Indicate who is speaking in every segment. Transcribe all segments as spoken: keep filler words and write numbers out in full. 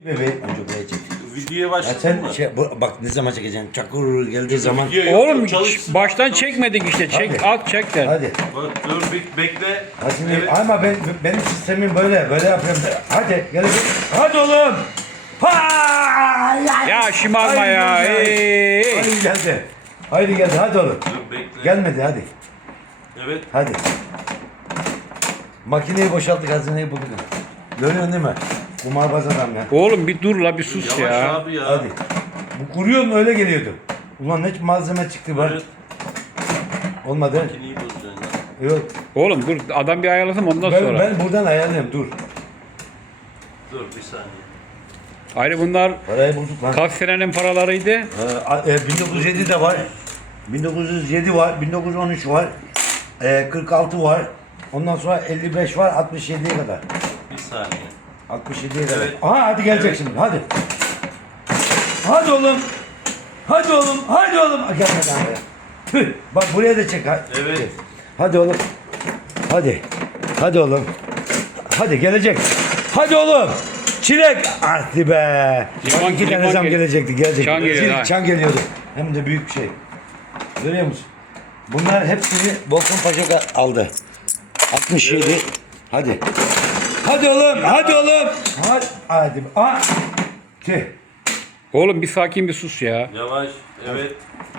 Speaker 1: Bebeğim önce buraya çek.
Speaker 2: Videoya
Speaker 1: Ya
Speaker 2: başladın
Speaker 1: sen
Speaker 2: mı?
Speaker 1: şey, bu- bak ne zaman çekeceksin? Çakur geldiği zaman.
Speaker 2: Video yok,
Speaker 3: Oğlum
Speaker 2: çalışsın.
Speaker 3: baştan
Speaker 2: Çalış-
Speaker 3: çekmedik işte. Çek
Speaker 1: Hadi.
Speaker 3: at çek de.
Speaker 1: Hadi.
Speaker 2: Bak, dur bek- bekle.
Speaker 1: Hadi şimdi,
Speaker 2: Evet.
Speaker 1: ama ben benim sistemim böyle böyle yapıyorum. Hadi gelecek. Hadi oğlum. Ha!
Speaker 3: Ya şımarma
Speaker 1: Haydi
Speaker 3: ya.
Speaker 1: geldi, haydi.
Speaker 3: Hey, hey.
Speaker 1: Haydi geldi. Haydi geldi. Hadi oğlum.
Speaker 2: Dur bekle.
Speaker 1: Gelmedi hadi.
Speaker 2: Evet.
Speaker 1: Hadi. Makineyi boşalttık, hazineyi bulduk. Görüyorsun değil mi? Kumarbaz adam ya.
Speaker 3: Oğlum bir dur la bir sus
Speaker 2: Yavaş
Speaker 3: ya.
Speaker 2: abi ya.
Speaker 1: Hadi. Bu kuruyor mu öyle geliyordu. Ulan ne malzeme çıktı bak.
Speaker 2: Evet.
Speaker 1: Olmadı.
Speaker 2: Makineyi bozacaksın ya.
Speaker 1: Yok.
Speaker 3: Oğlum dur adam bir ayarlasın ondan
Speaker 1: Ben,
Speaker 3: sonra.
Speaker 1: ben buradan ayarlayayım dur.
Speaker 2: Dur bir saniye.
Speaker 3: Ayrı bunlar
Speaker 1: Parayı bulduk lan.
Speaker 3: kaç senenin paralarıydı?
Speaker 1: Ee, a- e, bin dokuz yüz yedi de var. bin dokuz yüz yedi var. bin dokuz yüz on üç var. Ee, kırk altı var. Ondan sonra elli beş var. altmış yediye kadar.
Speaker 2: Bir saniye.
Speaker 1: altmış yediye kadar.
Speaker 2: Evet.
Speaker 1: Aha hadi gelecek
Speaker 2: Evet.
Speaker 1: şimdi. Hadi. Hadi oğlum. Hadi oğlum. Hadi oğlum. Aa, gelmedi abi. Tüh. Bak buraya da çek. ha-
Speaker 2: Evet.
Speaker 1: çek. Hadi oğlum. Hadi. Hadi oğlum. Hadi gelecek. Hadi oğlum. Çilek. Hadi be. Bak
Speaker 3: Limon-
Speaker 1: iki tane
Speaker 3: limon
Speaker 1: zam
Speaker 3: gel-
Speaker 1: gelecekti. Gelecekti.
Speaker 3: Çan geliyor
Speaker 1: Çil-
Speaker 3: ha.
Speaker 1: Çan geliyordu. Hem de büyük bir şey. Görüyor musun? Bunlar hepsini Volkan Paşa aldı. altmış yedi. Hadi. Hadi oğlum. Hadi oğlum. Hadi. Hadi. Aa. Tüh.
Speaker 3: Oğlum bir sakin bir sus ya.
Speaker 2: Yavaş. Evet.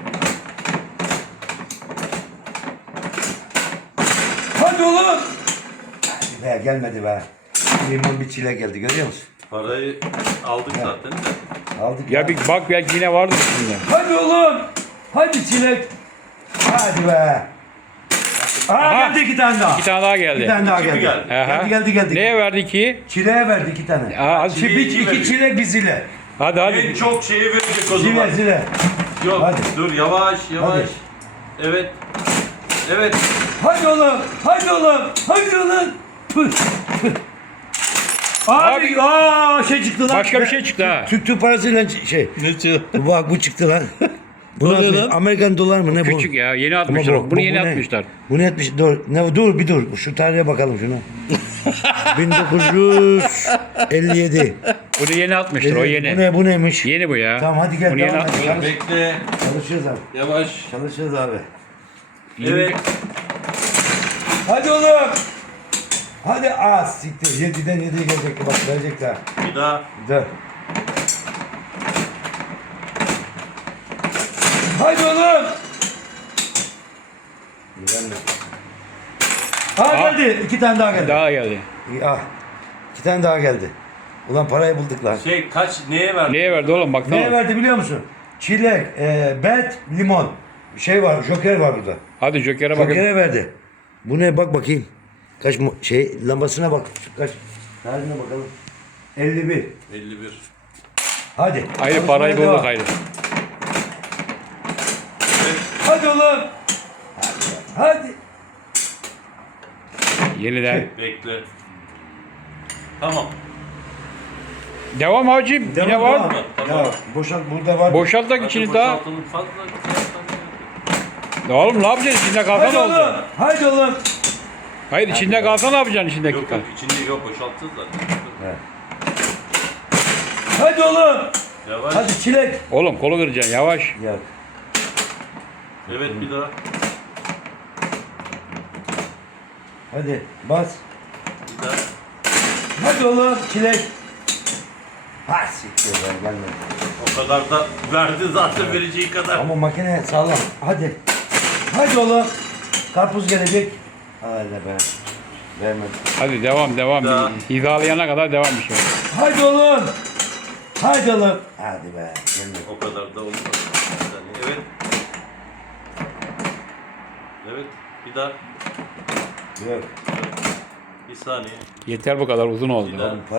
Speaker 1: Hadi oğlum. Hadi be gelmedi be. Limon bir çile geldi görüyor musun?
Speaker 2: Parayı aldık zaten de.
Speaker 1: Aldık
Speaker 3: Ya bir bak belki yine vardır içinde.
Speaker 1: Hadi oğlum. Hadi çilek. Hadi be. Aa
Speaker 3: Aha.
Speaker 1: geldi iki tane daha.
Speaker 3: İki tane daha geldi.
Speaker 1: Bir tane daha
Speaker 2: İki mi
Speaker 1: geldi.
Speaker 2: geldi?
Speaker 3: Aha.
Speaker 1: Geldi geldi geldi.
Speaker 3: Neye verdi ki?
Speaker 1: Çileğe verdi iki tane.
Speaker 3: Aa, hadi.
Speaker 1: Çi- bir,
Speaker 2: Çileği
Speaker 1: iki
Speaker 2: veriyor.
Speaker 1: çilek bir zile.
Speaker 3: Hadi
Speaker 2: En
Speaker 3: hadi.
Speaker 2: çok şeyi verecek o zaman.
Speaker 1: Zile zile.
Speaker 2: Yok
Speaker 1: Hadi.
Speaker 2: dur yavaş yavaş.
Speaker 1: Hadi.
Speaker 2: Evet. Evet.
Speaker 1: Hadi oğlum. Hadi oğlum. Hadi oğlum. Püh, püh. Abi,
Speaker 3: Abi.
Speaker 1: aa şey çıktı lan.
Speaker 3: Başka bir şey çıktı ha.
Speaker 1: Türk Türk parasıyla ç- şey.
Speaker 2: Ne çıktı?
Speaker 1: Bak bu çıktı lan. Bu
Speaker 2: ne
Speaker 1: ne
Speaker 2: lan?
Speaker 1: Amerikan dolar mı ne bu?
Speaker 3: Küçük ya yeni
Speaker 1: Ama
Speaker 3: atmışlar.
Speaker 1: bu-
Speaker 3: Bunu
Speaker 1: bu-
Speaker 3: yeni
Speaker 1: bu ne?
Speaker 3: atmışlar.
Speaker 1: Bu ne etmiş? Dur. Ne dur bir dur. Şu tarihe bakalım şunu. bin dokuz yüz elli yedi.
Speaker 3: Bunu yeni atmışlar o
Speaker 1: Bu
Speaker 3: yeni.
Speaker 1: ne bu neymiş?
Speaker 3: Yeni bu ya.
Speaker 1: Tamam hadi gel.
Speaker 3: Bunu yeni
Speaker 1: devam et.
Speaker 3: atmışlar.
Speaker 1: Çalış-
Speaker 2: Bekle.
Speaker 1: Çalışıyoruz abi.
Speaker 2: Yavaş.
Speaker 1: Çalışıyoruz abi.
Speaker 2: Evet.
Speaker 1: Hadi oğlum. Hadi aa siktir. yediden yediye gelecekti bak verecekler.
Speaker 2: Bir daha.
Speaker 1: Dur. Hadi oğlum. Güvenli. Ha
Speaker 3: Aa.
Speaker 1: geldi. İki tane daha geldi.
Speaker 3: Daha geldi.
Speaker 1: İyi, ah. İki tane daha geldi. Ulan parayı bulduk lan.
Speaker 2: Şey kaç neye verdin?
Speaker 3: Neye verdi oğlum baksana.
Speaker 1: Neye verdi biliyor musun? Çilek, e, bet, limon. Şey var, joker var burada.
Speaker 3: Hadi Joker'e bakın.
Speaker 1: Joker'e verdi. Bu ne bak bakayım. Kaç mu- şey lambasına bak. Kaç. Tarihine bakalım. elli bir.
Speaker 2: elli bir.
Speaker 1: Hadi.
Speaker 3: Ayrı
Speaker 1: Çalışmaya
Speaker 3: parayı
Speaker 1: devam.
Speaker 3: bulduk ayrı.
Speaker 2: Evet.
Speaker 1: Hadi oğlum. Hadi.
Speaker 3: Yeniden.
Speaker 2: Bekle. Tamam.
Speaker 3: Devam hacım. Yine
Speaker 1: Devam,
Speaker 3: var.
Speaker 1: devam.
Speaker 2: Tamam.
Speaker 1: Ya boşalt burada var.
Speaker 3: Boşalt da
Speaker 2: Hadi
Speaker 3: içini daha.
Speaker 2: boşaltalım, fazla.
Speaker 3: Ya oğlum ne yapacaksın? İçinde kalsa
Speaker 1: Hadi
Speaker 3: ne
Speaker 1: oğlum.
Speaker 3: olacak?
Speaker 1: Hadi oğlum.
Speaker 3: Hayır içinde kalsa ne yapacaksın içindeki
Speaker 2: Yok
Speaker 3: kal?
Speaker 2: yok içinde yok boşalttın zaten.
Speaker 1: Evet. Hadi oğlum.
Speaker 2: Yavaş.
Speaker 1: Hadi çilek.
Speaker 3: Oğlum kolu kıracaksın yavaş.
Speaker 1: Ya.
Speaker 2: Evet bir daha.
Speaker 1: Hadi bas.
Speaker 2: Bir daha.
Speaker 1: Hadi oğlum çilek. Ha siktir be gelmedi.
Speaker 2: O kadar da verdi zaten vereceği kadar.
Speaker 1: Ama makine sağlam. Hadi. Hadi oğlum. Karpuz gelecek. Hadi be. Vermedi.
Speaker 3: Hadi devam devam.
Speaker 2: Daha.
Speaker 3: Hizalayana kadar devam bir şey.
Speaker 1: Hadi oğlum. Hadi oğlum. Hadi be. Gelmedi.
Speaker 2: O kadar da olmaz. Bir saniye. Evet. Evet. Bir daha.
Speaker 1: Yok.
Speaker 2: Bir saniye.
Speaker 3: Yeter bu kadar uzun oldu.
Speaker 2: Bir daha.